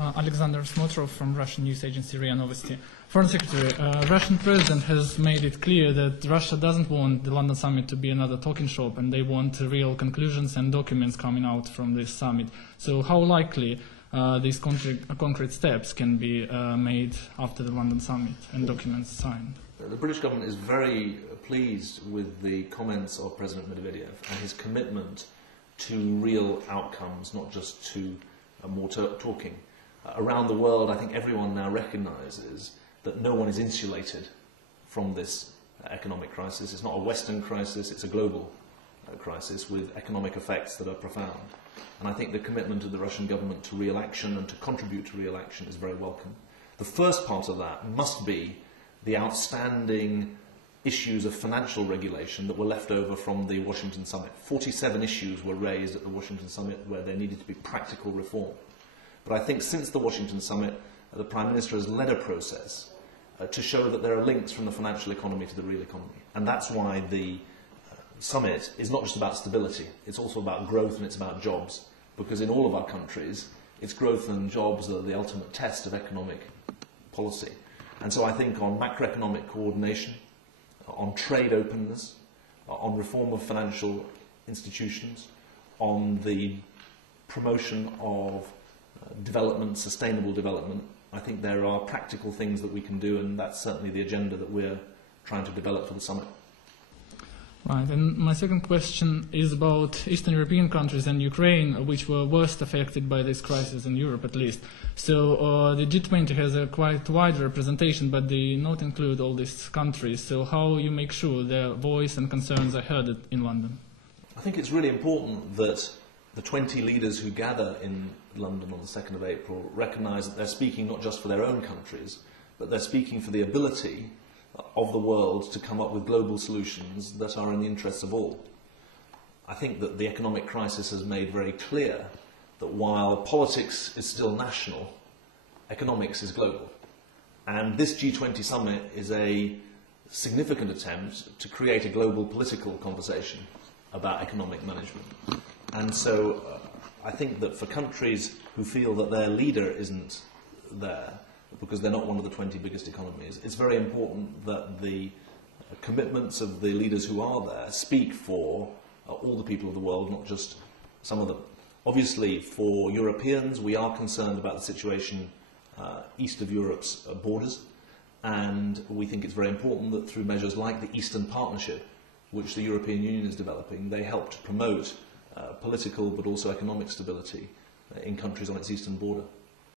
Alexander Smotrov from Russian news agency RIA Novosti. Foreign Secretary, Russian president has made it clear that Russia doesn't want the London summit to be another talking shop, and they want real conclusions and documents coming out from this summit. So how likely these concrete steps can be made after the London summit and documents signed? The British government is very pleased with the comments of President Medvedev and his commitment to real outcomes, not just to more talking. Around the world, I think everyone now recognises that no one is insulated from this economic crisis. It's not a Western crisis, it's a global crisis with economic effects that are profound. And I think the commitment of the Russian government to real action and to contribute to real action is very welcome. The first part of that must be the outstanding issues of financial regulation that were left over from the Washington summit. 47 issues were raised at the Washington summit where there needed to be practical reform. But I think since the Washington summit, the Prime Minister has led a process to show that there are links from the financial economy to the real economy. And that's why the summit is not just about stability, it's also about growth and it's about jobs. Because in all of our countries, it's growth and jobs that are the ultimate test of economic policy. And so I think on macroeconomic coordination, on trade openness, on reform of financial institutions, on the promotion of development, sustainable development, I think there are practical things that we can do, and that's certainly the agenda that we're trying to develop for the summit. Right, and my second question is about Eastern European countries and Ukraine, which were worst affected by this crisis in Europe at least. So the G20 has a quite wide representation, but they not include all these countries. So how you make sure their voice and concerns are heard in London? I think it's really important that the 20 leaders who gather in London on the 2nd of April recognise that they're speaking not just for their own countries, but they're speaking for the ability of the world to come up with global solutions that are in the interests of all. I think that the economic crisis has made very clear that while politics is still national, economics is global. And this G20 summit is a significant attempt to create a global political conversation about economic management. And so I think that for countries who feel that their leader isn't there, because they're not one of the 20 biggest economies, it's very important that the commitments of the leaders who are there speak for all the people of the world, not just some of them. Obviously, for Europeans, we are concerned about the situation east of Europe's borders, and we think it's very important that through measures like the Eastern Partnership, which the European Union is developing, they help to promote political but also economic stability in countries on its eastern border.